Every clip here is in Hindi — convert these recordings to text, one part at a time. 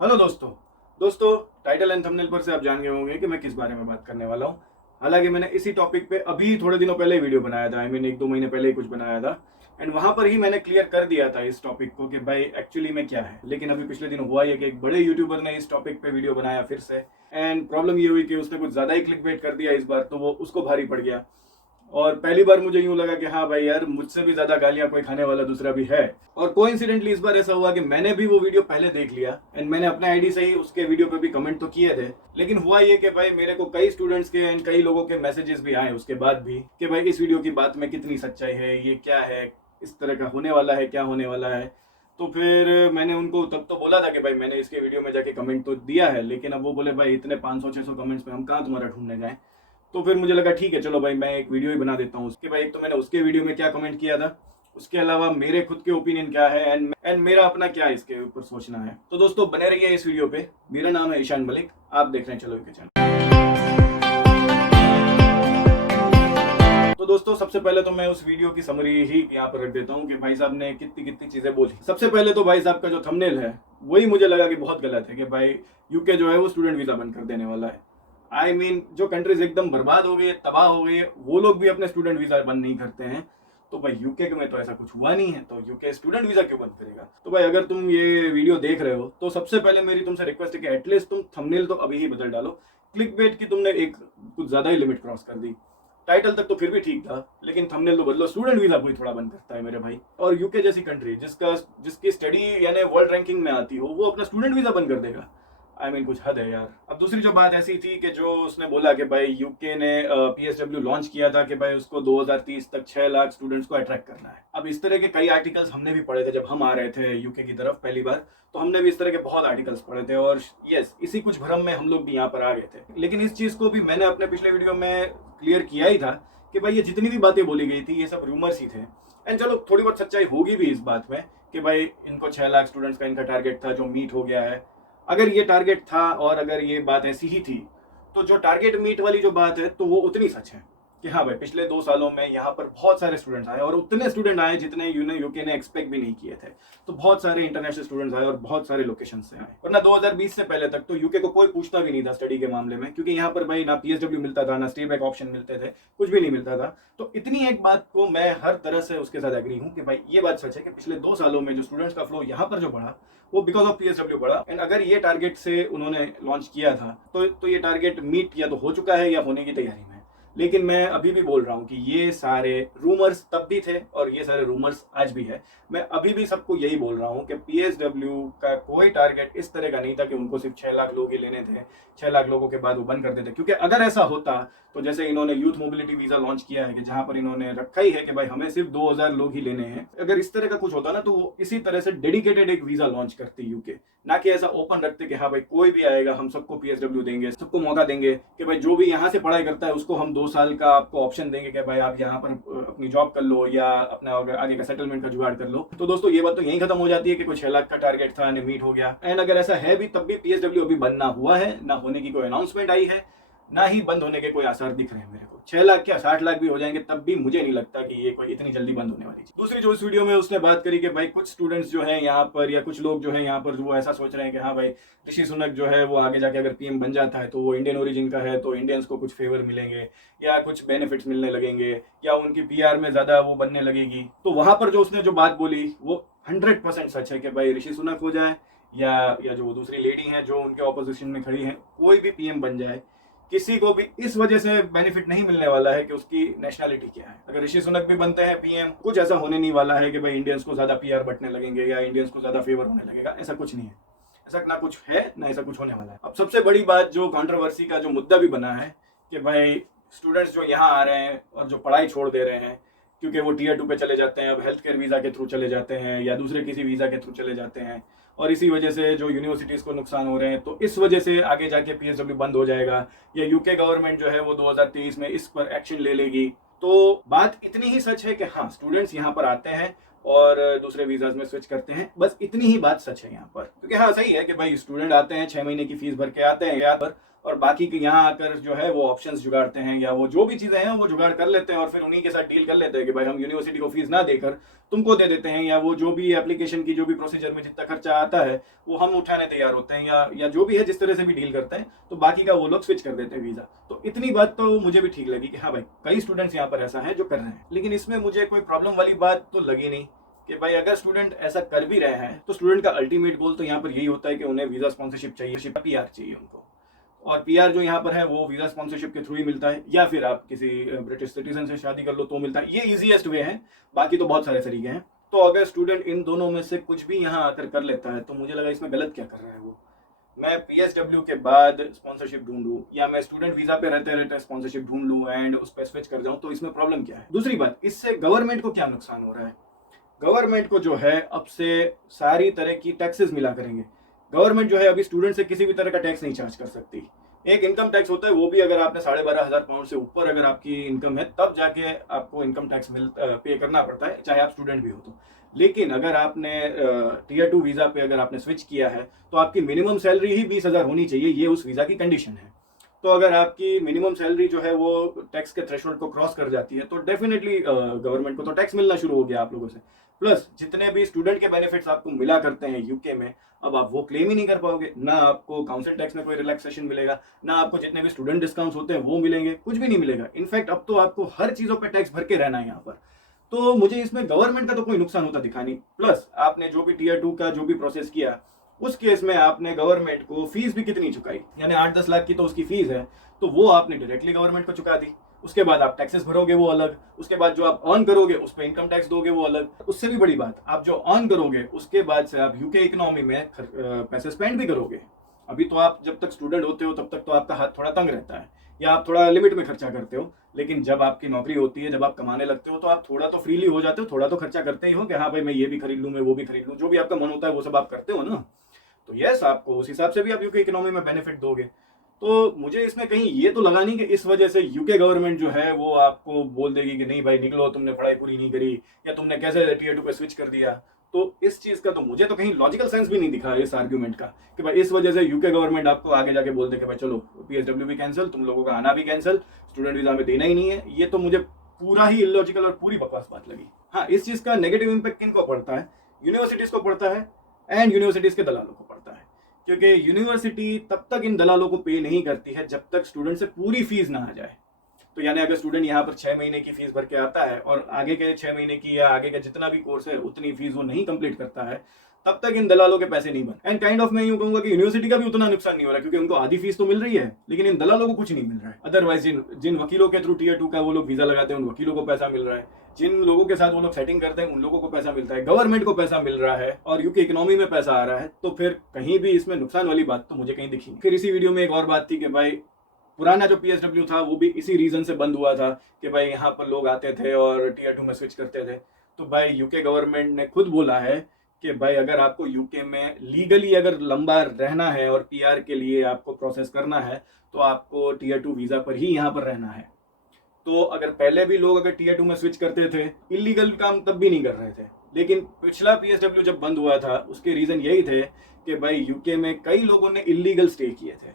हेलो दोस्तों टाइटल एंड थंबनेल पर से आप जान गए होंगे कि मैं किस बारे में बात करने वाला हूँ। हालांकि मैंने इसी टॉपिक पे अभी थोड़े दिनों पहले ही वीडियो बनाया था। आई मीन 1-2 महीने पहले ही कुछ बनाया था एंड वहां पर ही मैंने क्लियर कर दिया था इस टॉपिक को कि भाई एक्चुअली में क्या है। लेकिन अभी पिछले दिन हुआ ये कि एक बड़े यूट्यूबर ने इस टॉपिक पे वीडियो बनाया फिर से एंड प्रॉब्लम ये हुई कि उसने कुछ ज्यादा ही क्लिक बेट कर दिया इस बार, तो वो उसको भारी पड़ गया। और पहली बार मुझे यूं लगा कि हाँ भाई यार, मुझसे भी ज्यादा गालियां कोई खाने वाला दूसरा भी है। और कोइंसिडेंटली इस बार ऐसा हुआ कि मैंने भी वो वीडियो पहले देख लिया एंड मैंने अपने आईडी से ही उसके वीडियो पे भी कमेंट तो किए थे। लेकिन हुआ ये कि भाई मेरे को कई स्टूडेंट्स के एंड कई लोगों के मैसेजेस भी आए उसके बाद भी कि भाई इस वीडियो की बात में कितनी सच्चाई है, ये क्या है, इस तरह का होने वाला है, क्या होने वाला है। तो फिर मैंने उनको तब तो बोला था कि भाई मैंने इसके वीडियो में जाके कमेंट तो दिया है, लेकिन अब वो बोले भाई इतने 500-600 कमेंट्स में हम कहाँ तुम्हारा ढूंढने जाएं। तो फिर मुझे लगा ठीक है चलो भाई मैं एक वीडियो ही बना देता हूँ उसके। भाई एक तो मैंने उसके वीडियो में क्या कमेंट किया था, उसके अलावा मेरे खुद के ओपिनियन क्या है एंड मेरा अपना क्या इसके ऊपर सोचना है। तो दोस्तों बने रहिए इस वीडियो पे। मेरा नाम है ईशान मलिक, आप देख रहे हैं चलो के चैनल। तो दोस्तों सबसे पहले तो मैं उस वीडियो की समरी ही यहाँ पर रख देता हूँ कि भाई साहब ने कितनी कितनी चीजें बोली। सबसे पहले तो भाई साहब का जो थंबनेल है वही मुझे लगा कि बहुत गलत है कि भाई यूके जो है वो स्टूडेंट वीजा बंद कर देने वाला है। आई मीन जो कंट्रीज एकदम बर्बाद हो गई, तबाह हो गई, वो लोग भी अपने स्टूडेंट वीजा बंद नहीं करते हैं। तो भाई यूके में तो ऐसा कुछ हुआ नहीं है, तो यूके स्टूडेंट वीजा क्यों बंद करेगा। तो भाई अगर तुम ये वीडियो देख रहे हो तो सबसे पहले मेरी तुमसे रिक्वेस्ट है कि एटलीस्ट तुम थंबनेल तो अभी ही बदल डालो। क्लिक बेट की तुमने एक कुछ ज्यादा ही लिमिट क्रॉस कर दी। टाइटल तक तो फिर भी ठीक था, लेकिन थंबनेल तो बदलो। स्टूडेंट वीजा कोई थोड़ा बंद करता है मेरे भाई। और यूके जैसी कंट्री जिसकी स्टडी यानी वर्ल्ड रैंकिंग में आती हो, वो अपना स्टूडेंट वीजा बंद कर देगा। आई मीन कुछ हद है यार। अब दूसरी जो बात ऐसी थी कि जो उसने बोला कि भाई यूके ने पीएसडब्ल्यू लॉन्च किया था कि भाई उसको 2030 तक 6 लाख स्टूडेंट्स को अट्रैक्ट करना है। अब इस तरह के कई आर्टिकल्स हमने भी पढ़े थे जब हम आ रहे थे यूके की तरफ पहली बार। तो हमने भी इस तरह के बहुत आर्टिकल्स पढ़े थे और यस इसी कुछ भ्रम में हम लोग भी यहाँ पर आ गए थे। लेकिन इस चीज को भी मैंने अपने पिछले वीडियो में क्लियर किया ही था कि भाई ये जितनी भी बातें बोली गई थी ये सब रूमर्स ही थे। एंड चलो थोड़ी बहुत सच्चाई होगी भी इस बात में कि भाई इनको 6 लाख स्टूडेंट्स का इनका टारगेट था जो मीट हो गया है। अगर ये टारगेट था और अगर ये बात ऐसी ही थी तो जो टारगेट मीट वाली जो बात है तो वो उतनी सच है कि हाँ भाई पिछले 2 सालों में यहाँ पर बहुत सारे स्टूडेंट्स आए और उतने स्टूडेंट आए जितने यूके ने एक्सपेक्ट भी नहीं किए थे। तो बहुत सारे इंटरनेशनल स्टूडेंट्स आए और बहुत सारे लोकेशन से आए। वरना 2020 से पहले तक तो यूके को कोई पूछता भी नहीं था स्टडी के मामले में, क्योंकि यहाँ पर भाई ना पीएसडब्ल्यू मिलता था, ना स्टे बैक ऑप्शन मिलते थे, कुछ भी नहीं मिलता था। तो इतनी एक बात को मैं हर तरह से उसके साथ एग्री हूँ कि भाई ये बात सच है कि पिछले 2 सालों में जो स्टूडेंट्स का फ्लो यहाँ पर जो बढ़ा वो बिकॉज ऑफ पीएसडब्ल्यू बढ़ा। एंड अगर ये टारगेट से उन्होंने लॉन्च किया था तो ये टारगेट मीट या तो हो चुका है या होने की तैयारी में। लेकिन मैं अभी भी बोल रहा हूं कि ये सारे रूमर्स तब भी थे और ये सारे रूमर्स आज भी है। मैं अभी भी सबको यही बोल रहा हूं कि पीएसडब्ल्यू का कोई टारगेट इस तरह का नहीं था कि उनको सिर्फ 6 लाख लोग ही लेने थे, 6 लाख लोगों के बाद वो बंद कर देते। क्योंकि अगर ऐसा होता तो जैसे इन्होंने यूथ मोबिलिटी वीजा लॉन्च किया है कि जहां पर इन्होंने रखा ही है कि भाई हमें सिर्फ 2000 लोग ही लेने हैं, अगर इस तरह का कुछ होता ना तो वो इसी तरह से डेडिकेटेड एक वीजा लॉन्च करते यूके, ना कि ऐसा ओपन रखते कि हाँ भाई कोई भी आएगा हम सबको पीएसडब्ल्यू देंगे, सबको मौका देंगे कि भाई जो भी यहाँ से पढ़ाई करता है उसको हम 2 साल का आपको ऑप्शन देंगे कि भाई आप यहाँ पर अपनी जॉब कर लो या अपना आगे का सेटलमेंट का जुगाड़ कर लो। तो दोस्तों ये बात तो यही खत्म हो जाती है कि कोई 6 लाख का टारगेट था मीट हो गया। एंड अगर ऐसा है भी तब भी पीएसडब्ल्यू अभी बंद ना हुआ है, ना होने की कोई अनाउंसमेंट आई है, ना ही बंद होने के कोई आसार दिख रहे हैं मेरे को। 6 लाख क्या 60 लाख भी हो जाएंगे तब भी मुझे नहीं लगता कि ये कोई इतनी जल्दी बंद होने वाली चीज। दूसरी जो इस वीडियो में उसने बात करी कि भाई कुछ स्टूडेंट्स जो है यहाँ पर या कुछ लोग जो है यहाँ पर वो ऐसा सोच रहे हैं कि हाँ भाई ऋषि सुनक जो है वो आगे जाके अगर पीएम बन जाता है तो वो इंडियन ओरिजिन का है तो इंडियंस को कुछ फेवर मिलेंगे या कुछ बेनिफिट्स मिलने लगेंगे या उनकी पीआर में ज्यादा वो बनने लगेगी। तो वहां पर जो उसने जो बात बोली वो 100% सच है कि भाई ऋषि सुनक हो जाए या जो दूसरी लेडी है जो उनके ऑपोजिशन में खड़ी है, कोई भी पीएम बन जाए, किसी को भी इस वजह से बेनिफिट नहीं मिलने वाला है कि उसकी नेशनलिटी क्या है। अगर ऋषि सुनक भी बनते हैं पीएम, कुछ ऐसा होने नहीं वाला है कि भाई इंडियंस को ज्यादा पीआर बटने लगेंगे या इंडियंस को ज्यादा फेवर होने लगेगा। ऐसा कुछ नहीं है, ऐसा ना कुछ है ना ऐसा कुछ होने वाला है। अब सबसे बड़ी बात जो कंट्रोवर्सी का जो मुद्दा भी बना है कि भाई स्टूडेंट्स जो यहाँ आ रहे हैं और जो पढ़ाई छोड़ दे रहे हैं क्योंकि वो टीयर 2 पे चले जाते हैं, अब हेल्थ केयर वीजा के थ्रू चले जाते हैं या दूसरे किसी वीजा के थ्रू चले जाते हैं, और इसी वजह से जो यूनिवर्सिटीज को नुकसान हो रहे हैं, तो इस वजह से आगे जाके पीएसडब्ल्यू बंद हो जाएगा या यूके गवर्नमेंट जो है वो 2023 में इस पर एक्शन ले लेगी। तो बात इतनी ही सच है कि हाँ स्टूडेंट्स यहाँ पर आते हैं और दूसरे वीजाज में स्विच करते हैं, बस इतनी ही बात सच है यहाँ पर। क्योंकि हाँ सही है कि भाई स्टूडेंट आते हैं 6 महीने की फीस भर के आते हैं यहाँ पर और बाकी के यहाँ आकर जो है वो ऑप्शंस जुगाड़ते हैं या वो जो भी चीज़ें हैं वो जुगाड़ कर लेते हैं और फिर उन्हीं के साथ डील कर लेते हैं कि भाई हम यूनिवर्सिटी को फीस ना देकर तुमको दे देते हैं, या वो जो भी एप्लीकेशन की जो भी प्रोसीजर में जितना खर्चा आता है वो हम उठाने तैयार होते हैं, या जो भी है जिस तरह से भी डील करते हैं, तो बाकी का वो लोग स्विच कर देते हैं वीज़ा। तो इतनी बात तो मुझे भी ठीक लगी कि हाँ भाई कई स्टूडेंट्स यहाँ पर ऐसा है जो कर रहे हैं, लेकिन इसमें मुझे कोई प्रॉब्लम वाली बात तो लगी नहीं कि भाई अगर स्टूडेंट ऐसा कर भी रहे हैं तो स्टूडेंट का अल्टीमेट गोल तो यहाँ पर यही होता है कि उन्हें वीज़ा स्पॉन्सरशिप चाहिए, पीआर चाहिए उनको। और पीआर जो यहाँ पर है वो वीज़ा स्पॉन्सरशिप के थ्रू ही मिलता है, या फिर आप किसी ब्रिटिश सिटीजन से शादी कर लो तो मिलता है। ये इजीएस्ट वे है, बाकी तो बहुत सारे तरीके हैं। तो अगर स्टूडेंट इन दोनों में से कुछ भी यहाँ आकर कर लेता है तो मुझे लगा इसमें गलत क्या कर रहा है वो। मैं पीएसडब्ल्यू के बाद स्पॉन्सरशिप ढूंढूं या मैं स्टूडेंट वीजा पे रहते रहते स्पॉन्सरशिप ढूंढ लूं एंड उस पर स्विच कर जाऊं, तो इसमें प्रॉब्लम क्या है? दूसरी बात, इससे गवर्नमेंट को क्या नुकसान हो रहा है? गवर्नमेंट को जो है अब से सारी तरह की टैक्सेस मिला करेंगे। गवर्नमेंट जो है अभी स्टूडेंट से किसी भी तरह का टैक्स नहीं चार्ज कर सकती। एक इनकम टैक्स होता है, वो भी अगर आपने 12,500 पाउंड से ऊपर अगर आपकी इनकम है तब जाके आपको इनकम टैक्स पे करना पड़ता है, चाहे आप स्टूडेंट भी हो तो। लेकिन अगर आपने टीयर 2 वीज़ा पे अगर आपने स्विच किया है तो आपकी मिनिमम सैलरी ही 20,000 होनी चाहिए, ये उस वीज़ा की कंडीशन है। तो अगर आपकी मिनिमम सैलरी जो है वो टैक्स के थ्रेशोल्ड को क्रॉस कर जाती है तो डेफिनेटली गवर्नमेंट को तो टैक्स मिलना शुरू हो गया आप लोगों से। प्लस जितने भी स्टूडेंट के बेनिफिट्स आपको मिला करते हैं यूके में, अब आप वो क्लेम ही नहीं कर पाओगे। ना आपको काउंसिल टैक्स में कोई रिलैक्सेशन मिलेगा, ना आपको जितने भी स्टूडेंट डिस्काउंट्स होते हैं वो मिलेंगे, कुछ भी नहीं मिलेगा। इनफैक्ट अब तो आपको हर चीज़ों पर टैक्स भर के रहना है यहाँ पर। तो मुझे इसमें गवर्नमेंट का तो कोई नुकसान होता दिखा नहीं। प्लस आपने जो भी टीयर 2 का जो भी प्रोसेस किया उस केस में आपने गवर्नमेंट को फीस भी कितनी चुकाई, यानी 8-10 लाख की तो उसकी फीस है, तो वो आपने डायरेक्टली गवर्नमेंट को चुका दी। उसके बाद आप टैक्सेस भरोगे वो अलग, उसके बाद जो आप अर्न करोगे उस पर इनकम टैक्स दोगे वो अलग। उससे भी बड़ी बात, आप जो अर्न करोगे उसके बाद से आप यूके इकोनॉमी में पैसे स्पेंड भी करोगे। अभी तो आप जब तक स्टूडेंट होते हो तब तक तो आपका हाथ थोड़ा तंग रहता है या आप थोड़ा लिमिट में खर्चा करते हो, लेकिन जब आपकी नौकरी होती है, जब आप कमाने लगते हो तो आप थोड़ा तो फ्रीली हो जाते हो, थोड़ा तो खर्चा करते ही हो कि हाँ भाई मैं ये भी खरीद लूँ, मैं वो भी खरीद लूँ, जो भी आपका मन होता है वो सब आप करते हो ना। तो यस, आपको उस हिसाब से भी आप यूके इकोनॉमी में बेनिफिट दोगे। तो मुझे इसमें कहीं ये तो लगा नहीं कि इस वजह से यूके गवर्नमेंट जो है वो आपको बोल देगी कि नहीं भाई निकलो, तुमने पढ़ाई पूरी नहीं करी या तुमने कैसे टीयर 2 पे स्विच कर दिया। तो इस चीज का तो मुझे तो कहीं लॉजिकल सेंस भी नहीं दिखा इस आर्ग्यूमेंट का कि भाई इस वजह से यूके गवर्नमेंट आपको आगे जाके बोल दे कि भाई चलो पीएसडब्ल्यू भी कैंसिल, तुम लोगों का आना भी कैंसिल, स्टूडेंट वीजा में देना ही नहीं है। ये तो मुझे पूरा ही इलॉजिकल और पूरी बकवास बात लगी। हाँ, इस चीज का नेगेटिव इंपैक्ट किन को पड़ता है? यूनिवर्सिटीज को पड़ता है एंड यूनिवर्सिटीज के दलालों को पड़ता है, क्योंकि यूनिवर्सिटी तब तक इन दलालों को पे नहीं करती है जब तक स्टूडेंट से पूरी फीस ना आ जाए। तो यानी अगर स्टूडेंट यहाँ पर 6 महीने की फीस भर के आता है और आगे के 6 महीने की या आगे का जितना भी कोर्स है उतनी फीस वो नहीं कंप्लीट करता है, तब तक इन दलालों के पैसे नहीं बन। एंड काइंड ऑफ मैं यूं कहूंगा कि यूनिवर्सिटी का भी उतना नुकसान नहीं हो रहा, क्योंकि उनको आधी फीस तो मिल रही है लेकिन इन दलालों को कुछ नहीं मिल रहा है। अदरवाइज जिन वकीलों के थ्रू टीयर 2 का वो लोग वीजा लगाते हैं उन वकीलों को पैसा मिल रहा है, जिन लोगों के साथ वो लोग सेटिंग करते हैं उन लोगों को पैसा मिलता है, गवर्नमेंट को पैसा मिल रहा है और यूके इकोनॉमी में पैसा आ रहा है। तो फिर कहीं भी इसमें नुकसान वाली बात तो मुझे कहीं दिखी नहीं। फिर इसी वीडियो में एक और बात थी कि भाई पुराना जो पीएसडब्ल्यू था वो भी इसी रीजन से बंद हुआ था कि भाई यहाँ पर लोग आते थे और टीयर 2 में स्विच करते थे। तो भाई यूके गवर्नमेंट ने खुद बोला है कि भाई अगर आपको यूके में लीगली अगर लंबा रहना है और पीआर के लिए आपको प्रोसेस करना है तो आपको टीयर 2 वीजा पर ही यहाँ पर रहना है। तो अगर पहले भी लोग अगर टीयर 2 में स्विच करते थे, इलीगल काम तब भी नहीं कर रहे थे, लेकिन पिछला पीएसडब्ल्यू जब बंद हुआ था उसके रीजन यही थे कि भाई यूके में कई लोगों ने इलीगल स्टे किए थे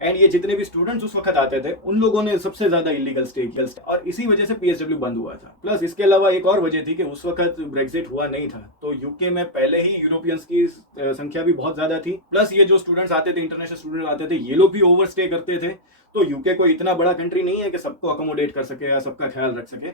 एंड ये जितने भी स्टूडेंट्स उस वक्त आते थे उन लोगों ने सबसे ज्यादा इलीगल स्टे किया और इसी वजह से पीएसडब्ल्यू बंद हुआ था। प्लस इसके अलावा एक और वजह थी कि उस वक्त ब्रेक्जिट हुआ नहीं था, तो यूके में पहले ही यूरोपियंस की संख्या भी बहुत ज्यादा थी। प्लस ये जो स्टूडेंट्स आते थे, इंटरनेशनल स्टूडेंट आते थे, ये लोग भी ओवर स्टे करते थे। तो यूके कोई इतना बड़ा कंट्री नहीं है कि सबको अकोमोडेट कर सके या सबका ख्याल रख सके।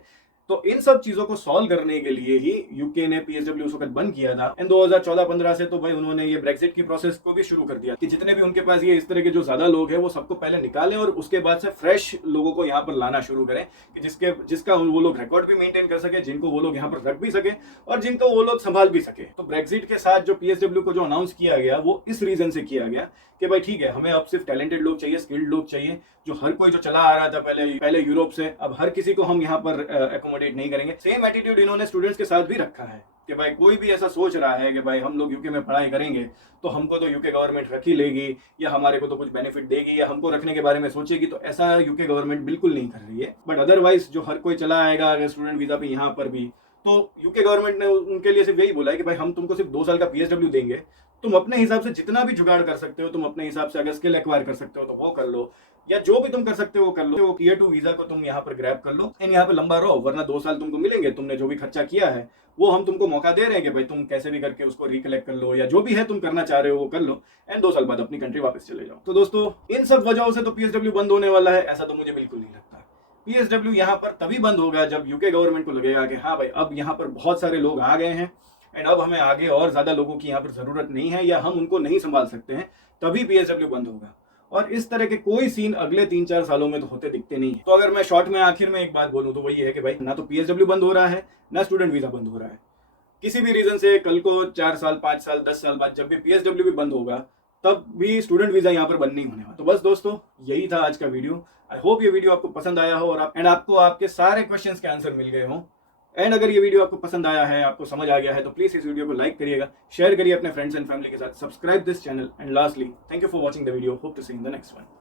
तो इन सब चीजों को सॉल्व करने के लिए ही यूके ने पीएसडब्ल्यू उस वक्त बंद किया था। इन 2014-15 से तो भाई उन्होंने ये ब्रेक्जिट की प्रोसेस को भी शुरू कर दिया कि जितने भी उनके पास ये इस तरह के जो ज्यादा लोग हैं वो सबको पहले निकालें और उसके बाद से फ्रेश लोगों को यहाँ पर लाना शुरू करें कि जिसका वो लोग रिकॉर्ड भी मेंटेन कर सके, जिनको वो लोग यहाँ पर रख भी सके और जिनको वो लोग संभाल भी सके। तो ब्रेक्जिट के साथ जो पीएसडब्ल्यू को जो अनाउंस किया गया वो इस रीजन से किया गया कि भाई ठीक है, हमें अब सिर्फ टैलेंटेड लोग चाहिए, स्किल्ड लोग चाहिए। जो हर कोई जो चला आ रहा था पहले यूरोप से, अब हर किसी को हम यहाँ पर एकोमोडेट नहीं करेंगे। सेम एटीट्यूड इन्होंने स्टूडेंट्स के साथ भी रखा है कि भाई कोई भी ऐसा सोच रहा है कि भाई हम लोग यूके में पढ़ाई करेंगे तो हमको तो यूके गवर्नमेंट रख ही लेगी या हमारे को तो कुछ बेनिफिट देगी या हमको रखने के बारे में सोचेगी, तो ऐसा यूके गवर्नमेंट बिल्कुल नहीं कर रही है। बट अदरवाइज जो हर कोई चला आएगा अगर स्टूडेंट वीजा पे यहाँ पर भी, तो यूके गवर्नमेंट ने उनके लिए सिर्फ यही बोला है कि भाई हम तुमको सिर्फ 2 साल का पीएसडब्ल्यू देंगे, तुम अपने हिसाब से जितना भी जुगाड़ कर सकते हो, तुम अपने हिसाब से अगर स्किल एक्वायर कर सकते हो तो वो कर लो, या जो भी तुम कर सकते हो वो कर लो। वो Tier 2 वीजा को तुम यहाँ पर ग्रैब कर लो एंड यहाँ पे लंबा रहो, वरना 2 साल तुमको मिलेंगे, तुमने जो भी खर्चा किया है वो हम तुमको मौका दे रहे हैं कि भाई तुम कैसे भी करके उसको रिकलेक्ट कर लो, या जो भी है तुम करना चाह रहे हो वो कर लो एंड 2 साल बाद अपनी कंट्री वापस चले जाओ। तो दोस्तों इन सब वजहों से तो PSW बंद होने वाला है ऐसा तो मुझे बिल्कुल नहीं लगता। PSW यहाँ पर तभी बंद होगा जब यूके गवर्नमेंट को लगेगा कि हाँ भाई अब यहाँ पर बहुत सारे लोग आ गए हैं एंड अब हमें आगे और ज्यादा लोगों की यहाँ पर जरूरत नहीं है, या हम उनको नहीं संभाल सकते हैं, तभी PSW बंद होगा। और इस तरह के कोई सीन अगले 3-4 सालों में तो होते दिखते नहीं है। तो अगर मैं शॉर्ट में आखिर में एक बात बोलूं तो वही है कि भाई ना तो PSW बंद हो रहा है, ना स्टूडेंट वीजा बंद हो रहा है। किसी भी रीजन से कल को 4 साल 5 साल 10 साल बाद जब भी PSW भी बंद होगा तब भी स्टूडेंट वीजा यहाँ पर बंद नहीं होने वाला। तो बस दोस्तों यही था आज का वीडियो। आई होप ये वीडियो आपको पसंद आया हो और आपको आपके सारे क्वेश्चंस के आंसर मिल गए हों। एंड अगर ये वीडियो आपको पसंद आया है, आपको समझ आ गया है, तो प्लीज इस वीडियो को लाइक करिएगा, शेयर करिए अपने फ्रेंड्स एंड फैमिली के साथ, subscribe this channel and lastly thank you for watching the video, hope to see in the next one.